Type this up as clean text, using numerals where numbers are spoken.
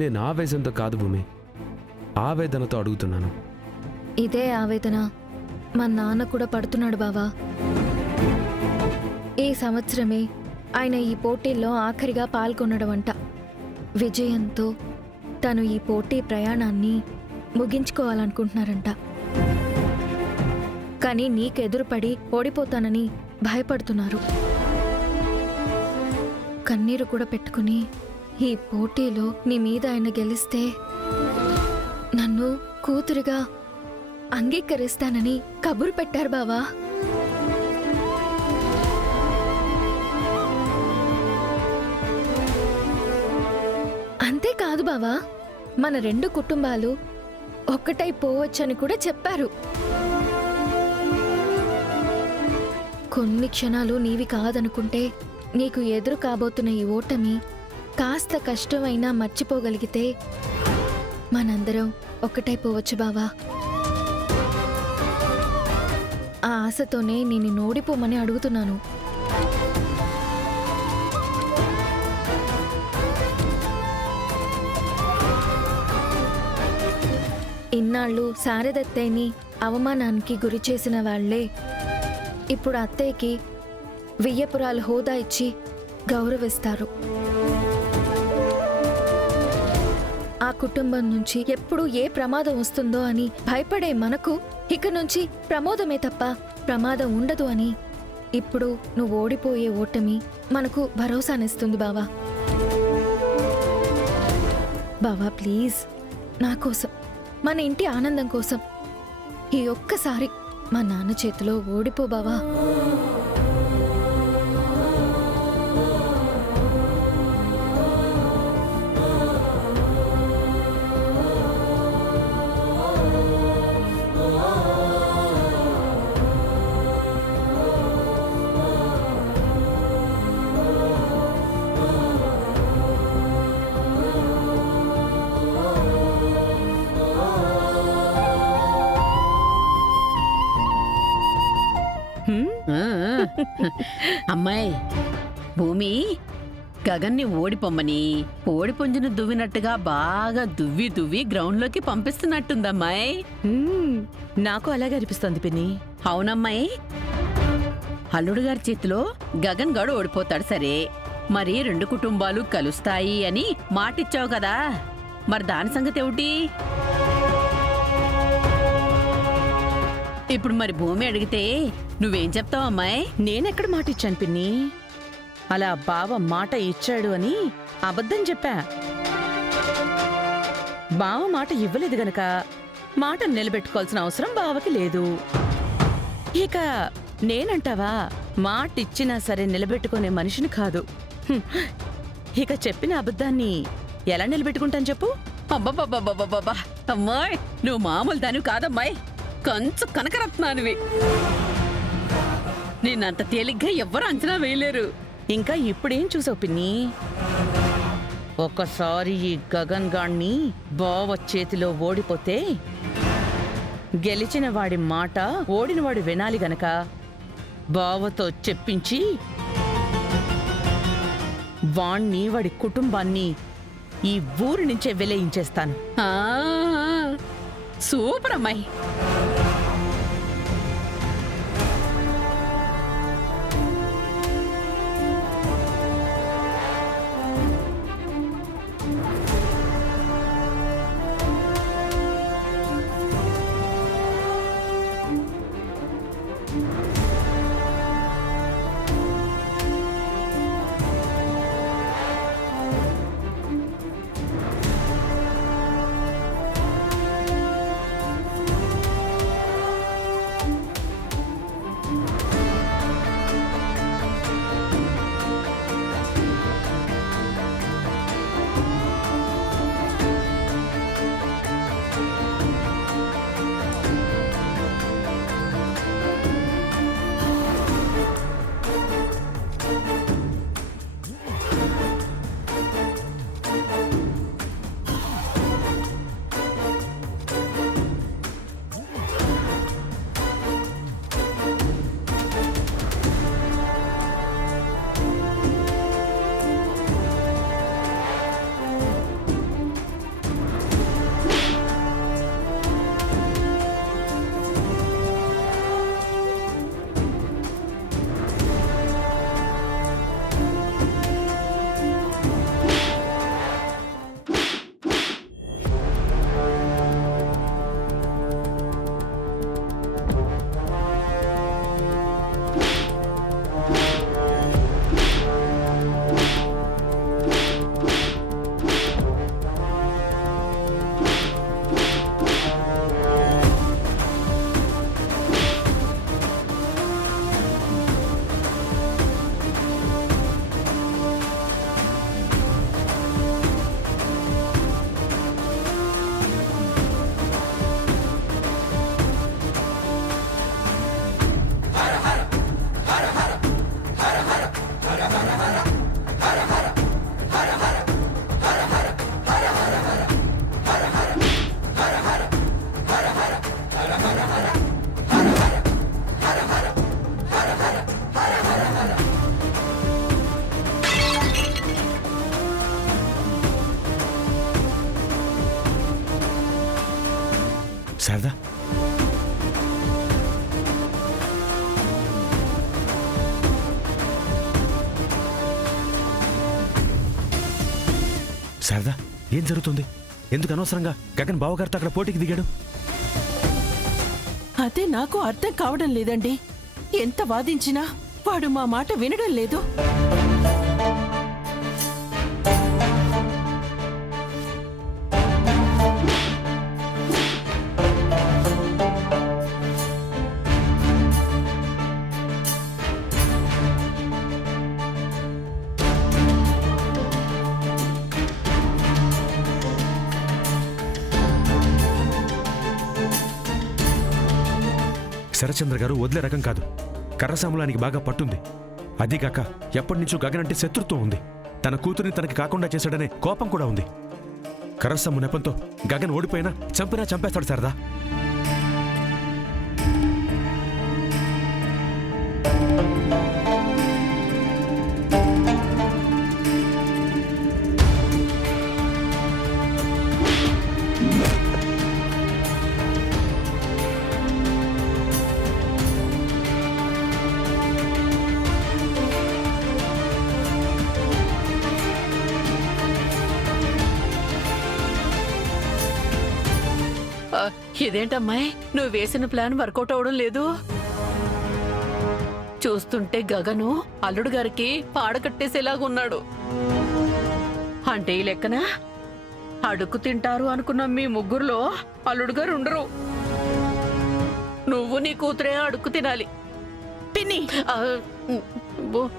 నేను ఆవేశంతో కాదు భూమి, ఆవేదనతో అడుగుతున్నాను. ఇదే ఆవేదన మా నాన్న కూడా పడుతున్నాడు బావా. ఈ సంవత్సరమే ఆయన ఈ పోటీల్లో ఆఖరిగా పాల్గొనడం అంట. విజయంతో తను ఈ పోటీ ప్రయాణాన్ని ముగించుకోవాలనుకుంటున్నారంట. కానీ నీకెదురుపడి ఓడిపోతానని భయపడుతున్నారు. కన్నీరు కూడా పెట్టుకుని ఈ పోటీలో నీ మీద ఆయన గెలిస్తే నన్ను కూతురుగా అంగీకరిస్తానని కబురు పెట్టారు బావా. అంతేకాదు బావా, మన రెండు కుటుంబాలు ఒక్కటైపోవచ్చని కూడా చెప్పారు. కొన్ని క్షణాలు నీవి కాదనుకుంటే నీకు ఎదురు కాబోతున్న ఈ ఓటమి కాస్త కష్టమైనా మర్చిపోగలిగితే మనందరం ఒక్కటైపోవచ్చు బావా. ఆ ఆశతోనే నేను నోడిపోమని అడుగుతున్నాను. ఇన్నాళ్ళు శారదత్తయ్యని అవమానానికి గురి చేసిన వాళ్లే ఇప్పుడు అత్తయ్యకి వియ్యపురాలు హోదా ఇచ్చి గౌరవిస్తారు. ఆ కుటుంబం నుంచి ఎప్పుడు ఏ ప్రమాదం వస్తుందో అని భయపడే మనకు ఇక నుంచి ప్రమోదమే తప్ప ప్రమాదం ఉండదు అని ఇప్పుడు నువ్వు ఓడిపోయే ఓటమి మనకు భరోసానిస్తుంది బావా. బావా ప్లీజ్, నా కోసం, మన ఇంటి ఆనందం కోసం ఈ ఒక్కసారి మా నాన్న చేతిలో ఓడిపో బావా. అమ్మాయి భూమి గగన్ని ఓడిపోమ్మని ఓడిపుంజును దువ్వినట్టుగా బాగా దువ్వి దువ్వి గ్రౌండ్లోకి పంపిస్తున్నట్టుందమ్మాయి. నాకు అలాగే అనిపిస్తోంది పిన్ని. అవునమ్మాయి, అల్లుడు గారి చేతిలో గగన్ గాడు ఓడిపోతాడు సరే, మరి రెండు కుటుంబాలు కలుస్తాయి అని మాటిచ్చావు కదా, మరి దాని సంగతి ఏమిటి? ఇప్పుడు మరి భూమి అడిగితే నువ్వేం చెప్తావు అమ్మాయి? నేనెక్కడ మాట ఇచ్చాను పిన్ని? అలా బావ మాట ఇచ్చాడు అని అబద్ధం చెప్పా. బావ మాట ఇవ్వలేదు గనక మాట నిలబెట్టుకోవాల్సిన అవసరం బావకి లేదు. ఇక నేనంటావా, మాట ఇచ్చినా సరే నిలబెట్టుకునే మనిషిని కాదు. ఇక చెప్పిన అబద్ధాన్ని ఎలా నిలబెట్టుకుంటాను చెప్పు? అబ్బబ్బబ్బబ్బబ్బబ్బా అమ్మాయి, నువ్వు మామూలు దానివి కాదమ్మాయి, కంచు కనకరత్నానివి. నేనంత తేలిగ్గా ఎవ్వరూ అంచనా వేయలేరు. ఇంకా ఇప్పుడేం చూసావు పిన్ని? ఒక్కసారి ఈ గగన్ గాణ్ణి బావ చేతిలో ఓడిపోతే గెలిచిన వాడి మాట ఓడినవాడు వినాలి గనక బావతో చెప్పించి వాణ్ణి వాడి కుటుంబాన్ని ఈ ఊరి నుంచే వెలయించేస్తాను. ఆ, సూపర్ అమ్మాయి. శారదా, శారదా, ఏం జరుగుతుంది? ఎందుకు అనవసరంగా గగన్ బావగారితో అక్కడ పోటీకి దిగాడు? అదే నాకు అర్థం కావడం లేదండి. ఎంత వాదించినా వాడు మా మాట వినడం లేదు. శరచంద్ర గారు వదిలే రకం కాదు. కర్రసాములానికి బాగా పట్టుంది. అదీ కాక ఎప్పటి నుంచో గగన్ అంటే శత్రుత్వం ఉంది. తన కూతురిని తనకి కాకుండా చేశాడనే కోపం కూడా ఉంది. కర్రసాము నెపంతో గగన్ ఓడిపోయినా చంపినా చంపేస్తాడు శారదా. ఇదేంటమ్మాయి, నువ్వు వేసిన ప్లాన్ వర్కౌట్ అవడం లేదు. చూస్తుంటే గగను అల్లుడు గారికి పాడకట్టేసేలాగున్నాడు. అంటే ఈ లెక్కన అడుక్కు తింటారు అనుకున్న మీ ముగ్గురులో అల్లుడు గారు ఉండరు. నువ్వు నీ కూతురే అడుక్కు తినాలి. పిన్ని, ఆ, బో.